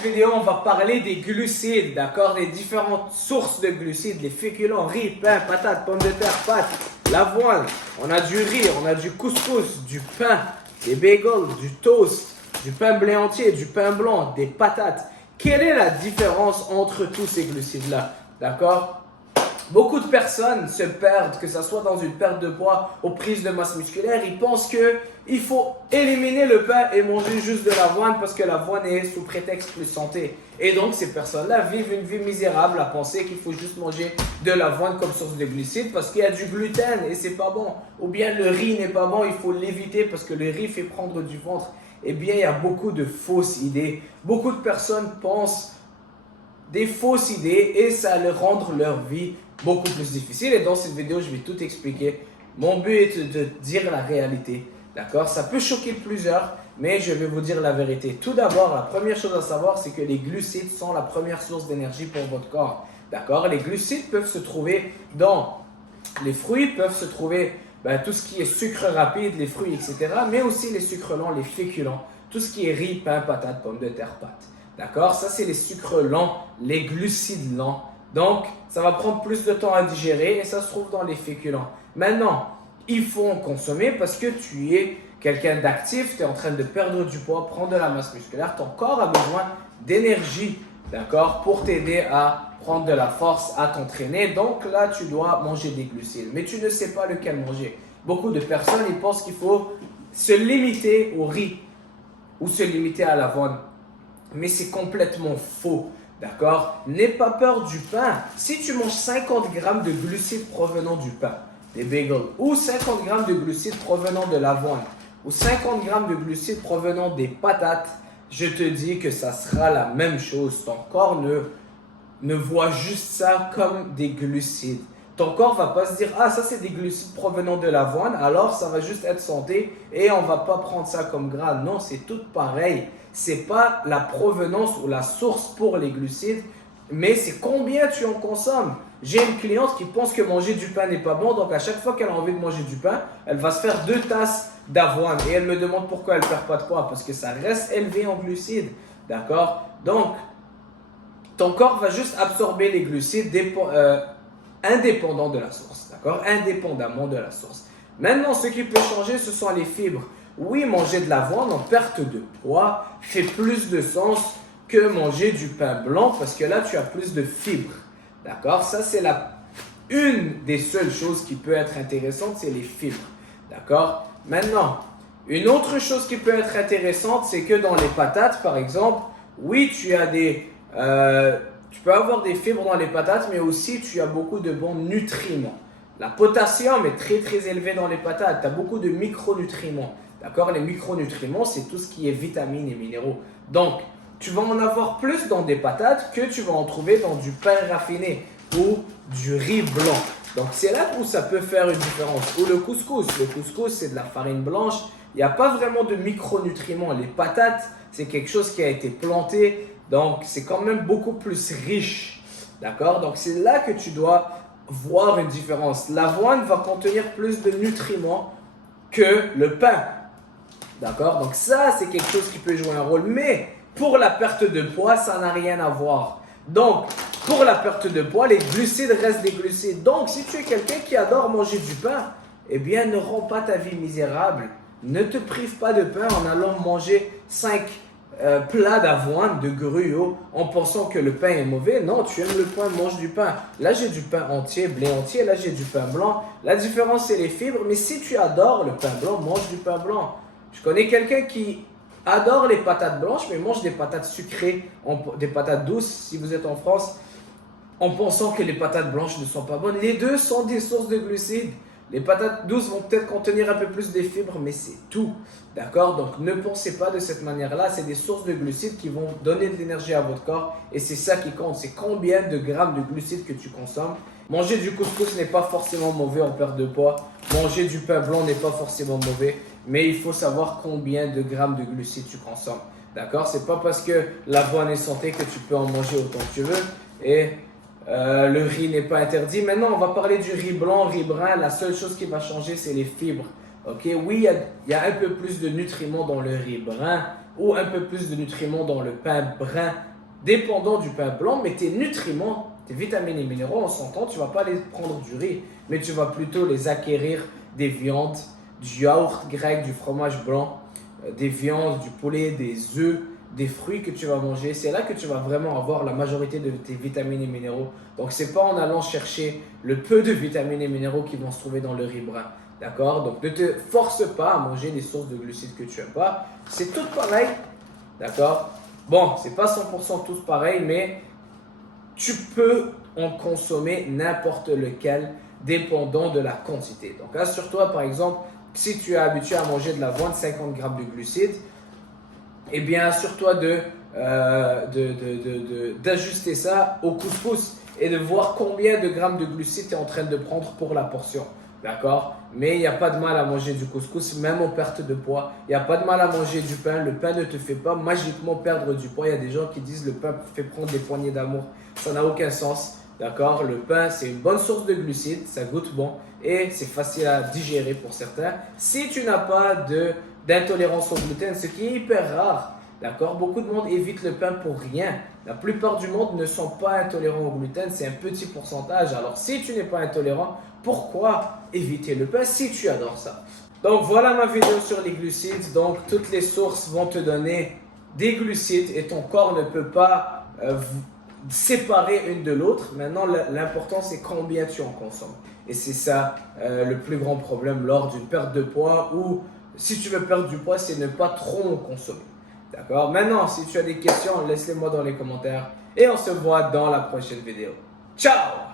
cette vidéo, on va parler des glucides, d'accord? Les différentes sources de glucides, les féculents, riz, pain, patates, pommes de terre, pâtes, l'avoine. On a du riz, on a du couscous, du pain, des bagels, du toast, du pain blé entier, du pain blanc, des patates. Quelle est la différence entre tous ces glucides-là, d'accord? Beaucoup de personnes se perdent, que ce soit dans une perte de poids ou prise de masse musculaire. Ils pensent qu'il faut éliminer le pain et manger juste de l'avoine parce que l'avoine est sous prétexte plus santé. Et donc, ces personnes-là vivent une vie misérable à penser qu'il faut juste manger de l'avoine comme source de glucides parce qu'il y a du gluten et c'est pas bon. Ou bien le riz n'est pas bon, il faut l'éviter parce que le riz fait prendre du ventre. Eh bien, il y a beaucoup de fausses idées. Beaucoup de personnes pensent des fausses idées et ça leur rend leur vie beaucoup plus difficile. Et dans cette vidéo, je vais tout expliquer. Mon but est de dire la réalité. D'accord? Ça peut choquer plusieurs, mais je vais vous dire la vérité. Tout d'abord, la première chose à savoir, c'est que les glucides sont la première source d'énergie pour votre corps. D'accord? Les glucides peuvent se trouver dans les fruits, peuvent se trouver tout ce qui est sucre rapide, les fruits, etc. Mais aussi les sucres lents, les féculents. Tout ce qui est riz, pain, patates, pommes de terre, pâtes. D'accord? Ça, c'est les sucres lents, les glucides lents. Donc, ça va prendre plus de temps à digérer et ça se trouve dans les féculents. Maintenant, il faut en consommer parce que tu es quelqu'un d'actif, tu es en train de perdre du poids, prendre de la masse musculaire. Ton corps a besoin d'énergie, d'accord, pour t'aider à prendre de la force, à t'entraîner. Donc là, tu dois manger des glucides, mais tu ne sais pas lequel manger. Beaucoup de personnes, ils pensent qu'il faut se limiter au riz ou se limiter à l'avoine. Mais c'est complètement faux. D'accord? N'aie pas peur du pain. Si tu manges 50 grammes de glucides provenant du pain, des bagels, ou 50 grammes de glucides provenant de l'avoine, ou 50 grammes de glucides provenant des patates, je te dis que ça sera la même chose. Ton corps ne voit juste ça comme des glucides. Ton corps va pas se dire, ah, ça c'est des glucides provenant de l'avoine, alors ça va juste être santé et on va pas prendre ça comme gras. Non, c'est tout pareil. C'est pas la provenance ou la source pour les glucides, mais c'est combien tu en consommes. J'ai une cliente qui pense que manger du pain n'est pas bon, donc à chaque fois qu'elle a envie de manger du pain, elle va se faire 2 tasses d'avoine et elle me demande pourquoi elle perd pas de poids, parce que ça reste élevé en glucides, d'accord? Donc, ton corps va juste absorber les glucides indépendant de la source, d'accord? Indépendamment de la source. Maintenant, ce qui peut changer, ce sont les fibres. Oui, manger de l'avoine en perte de poids fait plus de sens que manger du pain blanc parce que là, tu as plus de fibres. D'accord? Ça, c'est une des seules choses qui peut être intéressante, c'est les fibres. D'accord? Maintenant, une autre chose qui peut être intéressante, c'est que dans les patates, par exemple, oui, tu peux avoir des fibres dans les patates, mais aussi tu as beaucoup de bons nutriments. La potassium est très très élevée dans les patates. Tu as beaucoup de micronutriments. D'accord? Les micronutriments, c'est tout ce qui est vitamines et minéraux. Donc, tu vas en avoir plus dans des patates que tu vas en trouver dans du pain raffiné ou du riz blanc. Donc, c'est là où ça peut faire une différence. Ou le couscous. Le couscous, c'est de la farine blanche. Il n'y a pas vraiment de micronutriments. Les patates, c'est quelque chose qui a été planté. Donc, c'est quand même beaucoup plus riche. D'accord? Donc, c'est là que tu dois voir une différence. L'avoine va contenir plus de nutriments que le pain. D'accord? Donc ça, c'est quelque chose qui peut jouer un rôle. Mais pour la perte de poids, ça n'a rien à voir. Donc, pour la perte de poids, les glucides restent des glucides. Donc, si tu es quelqu'un qui adore manger du pain, eh bien, ne rends pas ta vie misérable. Ne te prive pas de pain en allant manger 5 plats d'avoine, de gruau, en pensant que le pain est mauvais. Non, tu aimes le pain, mange du pain. Là, j'ai du pain entier, blé entier. Là, j'ai du pain blanc. La différence, c'est les fibres. Mais si tu adores le pain blanc, mange du pain blanc. Je connais quelqu'un qui adore les patates blanches, mais mange des patates sucrées, des patates douces, si vous êtes en France, en pensant que les patates blanches ne sont pas bonnes. Les deux sont des sources de glucides. Les patates douces vont peut-être contenir un peu plus de fibres, mais c'est tout. D'accord? Donc, ne pensez pas de cette manière-là. C'est des sources de glucides qui vont donner de l'énergie à votre corps. Et c'est ça qui compte. C'est combien de grammes de glucides que tu consommes. Manger du couscous n'est pas forcément mauvais en perte de poids. Manger du pain blanc n'est pas forcément mauvais. Mais il faut savoir combien de grammes de glucides tu consommes. D'accord? C'est pas parce que l'avoine est santé que tu peux en manger autant que tu veux. Et le riz n'est pas interdit. Maintenant, on va parler du riz blanc, riz brun. La seule chose qui va changer, c'est les fibres. Ok? Oui, il y a un peu plus de nutriments dans le riz brun ou un peu plus de nutriments dans le pain brun dépendant du pain blanc, mais tes nutriments, tes vitamines et minéraux, on s'entend, tu ne vas pas les prendre du riz, mais tu vas plutôt les acquérir des viandes, du yaourt grec, du fromage blanc, des viandes, du poulet, des œufs, des fruits que tu vas manger. C'est là que tu vas vraiment avoir la majorité de tes vitamines et minéraux. Donc, ce n'est pas en allant chercher le peu de vitamines et minéraux qui vont se trouver dans le riz brun. D'accord? Donc, ne te force pas à manger des sources de glucides que tu n'aimes pas. C'est tout pareil. D'accord? Bon, c'est pas 100% tous pareil, mais tu peux en consommer n'importe lequel dépendant de la quantité. Donc, assure-toi, par exemple, si tu es habitué à manger de l'avoine, 50 grammes de glucides, eh bien, assure-toi d'ajuster ça au couscous et de voir combien de grammes de glucides tu es en train de prendre pour la portion. D'accord? Mais il n'y a pas de mal à manger du couscous, même en perte de poids. Il n'y a pas de mal à manger du pain. Le pain ne te fait pas magiquement perdre du poids. Il y a des gens qui disent que le pain fait prendre des poignées d'amour. Ça n'a aucun sens. D'accord? Le pain, c'est une bonne source de glucides. Ça goûte bon et c'est facile à digérer pour certains. Si tu n'as pas d'intolérance au gluten, ce qui est hyper rare. D'accord? Beaucoup de monde évite le pain pour rien. La plupart du monde ne sont pas intolérants au gluten. C'est un petit pourcentage. Alors, si tu n'es pas intolérant, pourquoi éviter le pain si tu adores ça? Donc, voilà ma vidéo sur les glucides. Donc, toutes les sources vont te donner des glucides et ton corps ne peut pas séparer une de l'autre. Maintenant, l'important, c'est combien tu en consommes. Et c'est ça le plus grand problème lors d'une perte de poids ou si tu veux perdre du poids, c'est ne pas trop en consommer. D'accord? Maintenant, si tu as des questions, laisse-les moi dans les commentaires et on se voit dans la prochaine vidéo. Ciao!